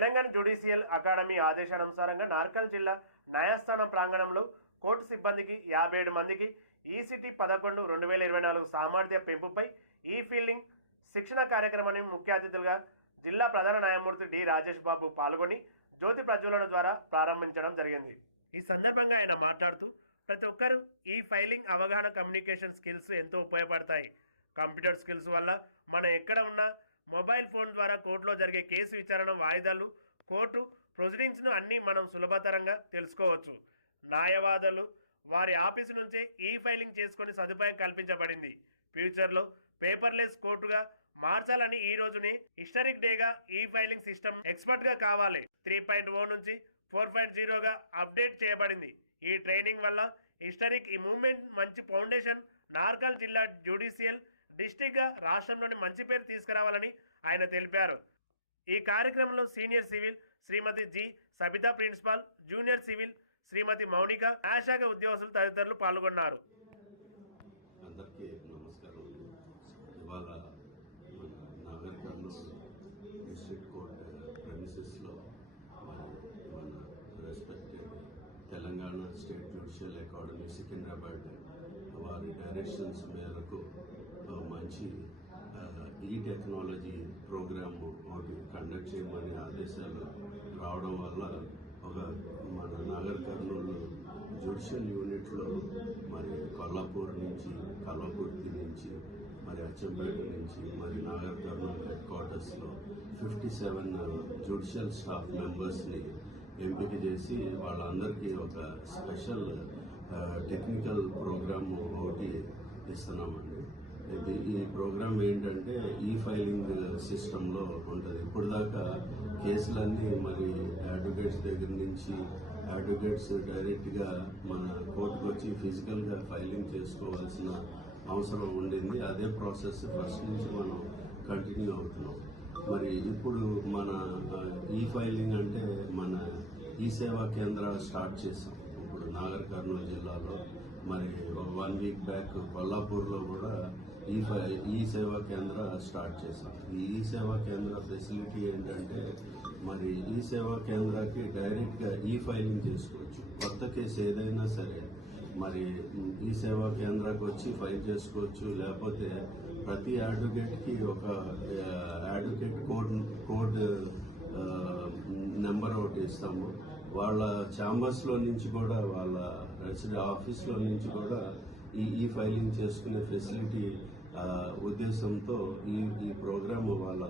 Telangana judicial academy ఆదేశానుసారంగా నార్కల్ జిల్లా న్యాయస్థానం ప్రాంగణంలో కోర్టు సిబ్బందికి యాభై ఏడు మందికి ఈసీటీ పదకొండు రెండు వేల ఇరవై నాలుగు సామర్థ్య పెంపుపై ఈ ఫీల్డింగ్ శిక్షణ కార్యక్రమాన్ని ముఖ్య అతిథులుగా జిల్లా ప్రధాన న్యాయమూర్తి డి రాజేష్ బాబు పాల్గొని జ్యోతి ప్రజ్వలన ద్వారా ప్రారంభించడం జరిగింది. ఈ సందర్భంగా ఆయన మాట్లాడుతూ ప్రతి ఒక్కరూ ఈ ఫైలింగ్ అవగాహన కమ్యూనికేషన్ స్కిల్స్ ఎంతో ఉపయోగపడతాయి. కంప్యూటర్ స్కిల్స్ వల్ల మనం ఎక్కడ ఉన్నా మొబైల్ ఫోన్ ద్వారా కోర్టులో జరిగే కేసు విచారణ వాయిదాలు కోర్టు ప్రొసీడింగ్స్ను అన్నీ మనం సులభతరంగా తెలుసుకోవచ్చు. న్యాయవాదులు వారి ఆఫీసు నుంచే ఈ ఫైలింగ్ చేసుకొని సదుపాయం కల్పించబడింది. ఫ్యూచర్లో పేపర్లెస్ కోర్టుగా మార్చాలని ఈ రోజుని హిస్టారిక్ డేగా ఈ ఫైలింగ్ సిస్టమ్ ఎక్స్పర్ట్గా కావాలి. త్రీ పాయింట్ ఓ నుంచి ఫోర్ పాయింట్ జీరోగా అప్డేట్ చేయబడింది. ఈ ట్రైనింగ్ వల్ల హిస్టారిక్ ఈ మూవ్మెంట్ మంచి ఫౌండేషన్ నార్కల్ జిల్లా జ్యుడిషియల్ డిస్టిక్గా రాష్ట్రంలోని మంచి పేరు తీసుకురావాలని ఆయన తెలిపారు. ఈ కార్యక్రమంలో senior civil Shrimati G. Sabitha principal junior civil Shrimati Mounika న్యాయశాఖ ఉద్యోగస్తులు తదితరులు పాల్గొన్నారు. అందరికీ నమస్కారం ఇవాళ మన కర్నూలు డిస్ట్రిక్ట్ కోర్ట్ ప్రెమిసెస్లో మన respected Telangana state judicial academy Secunderabad వారి డైరెక్షన్స్ మేరకు మంచి ఈ టెక్నాలజీ ప్రోగ్రామ్ ఒకటి కండక్ట్ చేయమని ఆదేశాలు రావడం వల్ల ఒక మన నాగర్ కర్నూలు జ్యుడిషియల్ యూనిట్లో మరి కొల్లాపూర్ నుంచి కల్వకుర్తి నుంచి మరి అచ్చంపేట నుంచి మరి నాగర్ కర్నూలు హెడ్ క్వార్టర్స్లో ఫిఫ్టీ సెవెన్ జ్యుడిషియల్ స్టాఫ్ మెంబర్స్ని ఎంపిక చేసి వాళ్ళందరికీ ఒక స్పెషల్ టెక్నికల్ ప్రోగ్రామ్ ఒకటి ఇస్తున్నామండి. అయితే ఈ ప్రోగ్రామ్ ఏంటంటే ఈ ఫైలింగ్ సిస్టంలో ఉంటుంది. ఇప్పుడు దాకా కేసులన్నీ మరి అడ్వకేట్స్ దగ్గర నుంచి అడ్వకేట్స్ డైరెక్ట్గా మన కోర్టుకు వచ్చి ఫిజికల్గా ఫైలింగ్ చేసుకోవాల్సిన అవసరం ఉండింది. అదే ప్రాసెస్ ఫస్ట్ నుంచి మనం కంటిన్యూ అవుతున్నాం. మరి ఇప్పుడు మన ఈ ఫైలింగ్ అంటే మన ఈ సేవా కేంద్రాలు స్టార్ట్ చేసాం. ఇప్పుడు నాగర్ కర్నూలు జిల్లాలో. మరి వన్ వీక్ బ్యాక్ కొల్లాపూర్లో కూడా ఈ ఫై- ఈ సేవా కేంద్ర స్టార్ట్ చేశాం. ఈ సేవా కేంద్ర ఫెసిలిటీ ఏంటంటే మరి ఈ సేవా కేంద్రాకి డైరెక్ట్గా ఈ ఫైలింగ్ చేసుకోవచ్చు. కొత్త కేసు ఏదైనా సరే మరి ఈ సేవా కేంద్రానికి వచ్చి ఫైల్ చేసుకోవచ్చు. లేకపోతే ప్రతి అడ్వకేట్కి ఒక అడ్వకేట్ కోడ్ కోడ్ నెంబర్ ఒకటి ఇస్తాము. వాళ్ళ ఛాంబర్స్లో నుంచి కూడా వాళ్ళ రెసిడెంట్ ఆఫీస్లో నుంచి కూడా ఈ ఈ ఫైలింగ్ చేసుకునే ఫెసిలిటీ ఉద్దేశంతో ఈ ఈ ప్రోగ్రామ్ వాళ్ళ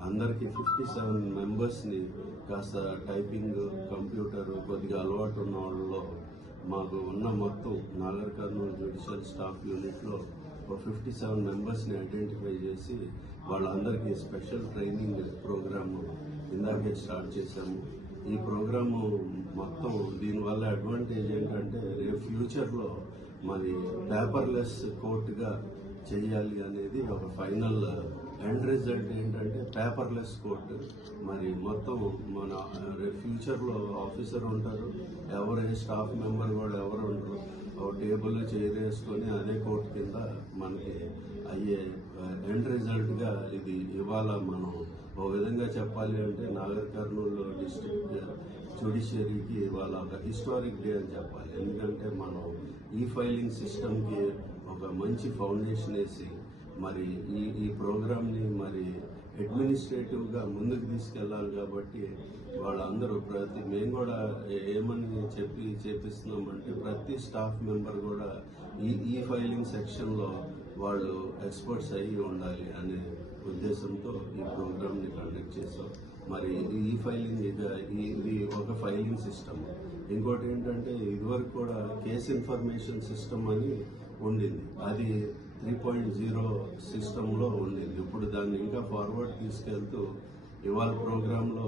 అందరికీ ఫిఫ్టీ సెవెన్ మెంబర్స్ని కాస్త టైపింగ్ కంప్యూటర్ కొద్దిగా అలవాటు ఉన్న వాళ్ళలో మాకు ఉన్న మొత్తం నాగర్ కర్నూలు జ్యుడిషియల్ స్టాఫ్ యూనిట్లో ఒక ఫిఫ్టీ సెవెన్ మెంబర్స్ని ఐడెంటిఫై చేసి వాళ్ళందరికీ స్పెషల్ ట్రైనింగ్ ప్రోగ్రామ్ ఇందాకే స్టార్ట్ చేశాము. ఈ ప్రోగ్రాము మొత్తం దీనివల్ల అడ్వాంటేజ్ ఏంటంటే రేపు ఫ్యూచర్లో మరి పేపర్లెస్ కోర్టుగా చేయాలి అనేది ఒక ఫైనల్ ఎండ్ రిజల్ట్ ఏంటంటే పేపర్లెస్ కోర్టు మరి మొత్తం మన ఫ్యూచర్లో ఆఫీసర్ ఉంటారు. ఎవరు స్టాఫ్ మెంబర్ కూడా ఎవరు ఉండరు. ఒక టేబుల్ చైర్ వేసుకొని అదే కోర్టు కింద మనకి అయ్యే ఎండ్ రిజల్ట్గా ఇది ఇవాళ మనం. ఒక విధంగా చెప్పాలి అంటే నాగర్ కర్నూలు డిస్ట్రిక్ట్ జ్యుడిషియరీకి ఇవాళ ఒక హిస్టారిక్ డే అని చెప్పాలి. ఎందుకంటే మనం ఈ ఫైలింగ్ సిస్టమ్కి ఒక మంచి ఫౌండేషన్ వేసి మరి ఈ ఈ ప్రోగ్రామ్ని మరి అడ్మినిస్ట్రేటివ్గా ముందుకు తీసుకెళ్ళాలి కాబట్టి వాళ్ళందరూ ప్రతి మేము కూడా ఏమని చెప్పి చేపిస్తున్నామంటే ప్రతి స్టాఫ్ మెంబర్ కూడా ఈ ఈ ఫైలింగ్ సెక్షన్లో వాళ్ళు ఎక్స్పర్ట్స్ అయ్యి ఉండాలి అనే ఉద్దేశంతో ఈ ప్రోగ్రామ్ని కండక్ట్ చేసాం మరి ఈ ఫైలింగ్ ఈ- ఇది ఒక ఫైలింగ్ సిస్టమ్ ఇంకోటి ఏంటంటే ఇదివరకు కూడా కేస్ ఇన్ఫర్మేషన్ సిస్టమ్ అని ఉండింది. అది త్రీ పాయింట్ జీరో సిస్టమ్లో ఉండింది. ఇప్పుడు దాన్ని ఇంకా ఫార్వర్డ్ తీసుకెళ్తూ ఇవాళ ప్రోగ్రామ్లో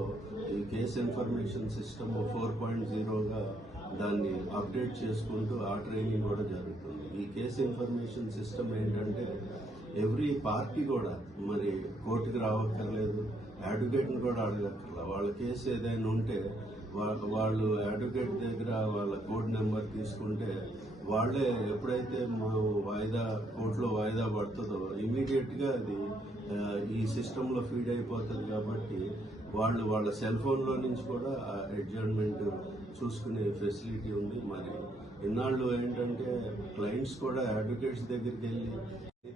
ఈ case information system four point జీరోగా దాన్ని అప్డేట్ చేసుకుంటూ ఆ ట్రైనింగ్ కూడా జరుగుతుంది. ఈ కేస్ ఇన్ఫర్మేషన్ సిస్టమ్ ఏంటంటే ఎవ్రీ పార్టీ కూడా మరి కోర్టుకి రావక్కర్లేదు అడ్వకేట్ని కూడా అడగక్కర్లేదు వాళ్ళ కేసు ఏదైనా ఉంటే వాళ్ళు అడ్వకేట్ దగ్గర వాళ్ళ కోడ్ నెంబర్ తీసుకుంటే వాళ్ళే ఎప్పుడైతే మా వాయిదా కోర్టులో వాయిదా పడుతుందో ఇమీడియట్గా అది ఈ సిస్టంలో ఫీడ్ అయిపోతుంది కాబట్టి వాళ్ళు వాళ్ళ సెల్ ఫోన్లో నుంచి కూడా అడ్జర్న్మెంట్ చూసుకునే ఫెసిలిటీ ఉంది మరి. ఇన్నాళ్ళు ఏంటంటే క్లయింట్స్ కూడా అడ్వకేట్స్ దగ్గరికి వెళ్ళి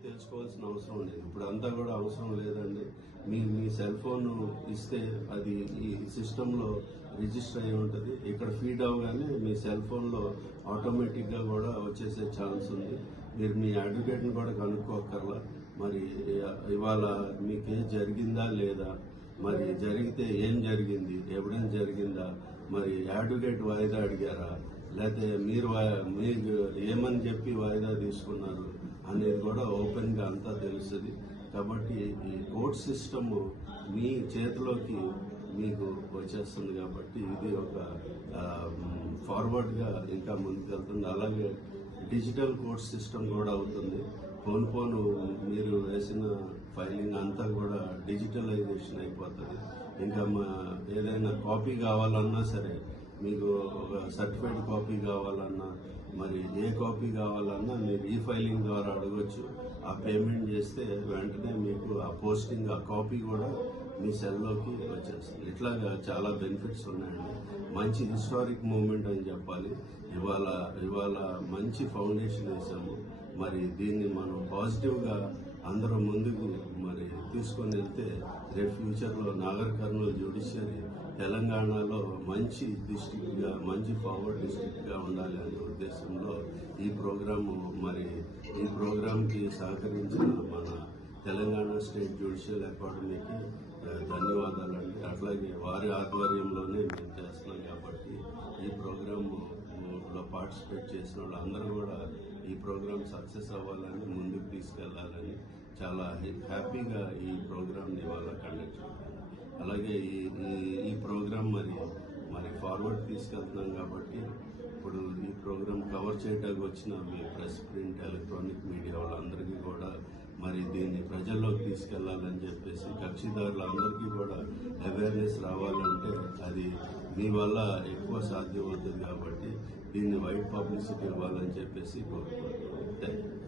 తెలుసుకోవాల్సిన అవసరం లేదు. ఇప్పుడు అంతా కూడా అవసరం లేదండి. మీ మీ సెల్ ఫోన్ ఇస్తే అది ఈ సిస్టంలో రిజిస్టర్ అయి ఉంటుంది. ఇక్కడ ఫీడ్ అవ్వగానే మీ సెల్ ఫోన్లో ఆటోమేటిక్గా కూడా వచ్చేసే ఛాన్స్ ఉంది. మీరు మీ అడ్వకేట్ని కూడా కనుక్కోకర్లా మరి ఇవాళ మీకేం జరిగిందా లేదా? మరి జరిగితే ఏం జరిగింది? ఎవిడెన్స్ జరిగిందా? మరి అడ్వకేట్ వాయిదా అడిగారా? లేకపోతే మీరు మీరు ఏమని చెప్పి వాయిదా తీసుకున్నారు అనేది కూడా ఓపెన్గా అంతా తెలుస్తుంది. కాబట్టి ఈ కోర్ట్ సిస్టమ్ మీ చేతిలోకి మీకు వచ్చేస్తుంది కాబట్టి ఇది ఒక ఫార్వర్డ్గా ఇంకా ముందుకెళ్తుంది. అలాగే డిజిటల్ కోర్ట్ సిస్టమ్ కూడా అవుతుంది. ఫోన్ ఫోన్ మీరు వేసిన ఫైలింగ్ అంతా కూడా డిజిటలైజేషన్ అయిపోతుంది. ఇంకా మా ఏదైనా కాపీ కావాలన్నా సరే మీకు ఒక సర్టిఫైడ్ కాపీ కావాలన్నా మరి ఏ కాపీ కావాలన్నా మీరు ఈ ఫైలింగ్ ద్వారా అడగొచ్చు. ఆ పేమెంట్ చేస్తే వెంటనే మీకు ఆ పోస్టింగ్ ఆ కాపీ కూడా మీ సెల్లోకి వచ్చేస్తుంది. ఇట్లాగా చాలా బెనిఫిట్స్ ఉన్నాయండి. మంచి హిస్టారిక్ మూమెంట్ అని చెప్పాలి. ఇవాళ ఇవాళ మంచి ఫౌండేషన్ వేసాము. మరి దీన్ని మనం పాజిటివ్గా అందరం ముందుకు మరి తీసుకొని వెళ్తే రేపు ఫ్యూచర్లో నాగర్ కర్నూలు జ్యుడిషియరీ తెలంగాణలో మంచి డిస్టిక్గా మంచి ఫార్వర్డ్ డిస్టిక్గా ఉండాలి అనే ఉద్దేశంలో ఈ ప్రోగ్రాము మరి ఈ ప్రోగ్రాంకి సహకరించిన మన తెలంగాణ స్టేట్ జ్యుడిషియల్ అకాడమీకి ధన్యవాదాలు ధన్యవాదాలండి. అట్లాగే వారి ఆధ్వర్యంలోనే మేము చేస్తున్నాం కాబట్టి ఈ ప్రోగ్రాంలో పార్టిసిపేట్ చేసిన వాళ్ళందరూ కూడా ఈ ప్రోగ్రాం సక్సెస్ అవ్వాలని ముందుకు తీసుకెళ్ళాలని చాలా హ్యాపీగా ఈ ప్రోగ్రాంని ఇవాళ కండక్ట్ చేయాలి అలాగే ఈ ఈ- ప్రోగ్రాం మరి మరి ఫార్వర్డ్ తీసుకెళ్తున్నాం కాబట్టి ఇప్పుడు ఈ ప్రోగ్రాం కవర్ చేయడానికి వచ్చిన మీ ప్రెస్ ప్రింట్ ఎలక్ట్రానిక్ మీడియా వాళ్ళందరికీ కూడా మరి దీన్ని తీసుకెళ్ళాలని చెప్పేసి కక్షిదారులందరికీ కూడా అవేర్నెస్ రావాలంటే అది మీ వల్ల ఎక్కువ సాధ్యం అవుతుంది కాబట్టి దీన్ని వైట్ పబ్లిసిటీ ఇవ్వాలని చెప్పేసి కోరుకుంటున్నాను థ్యాంక్ యూ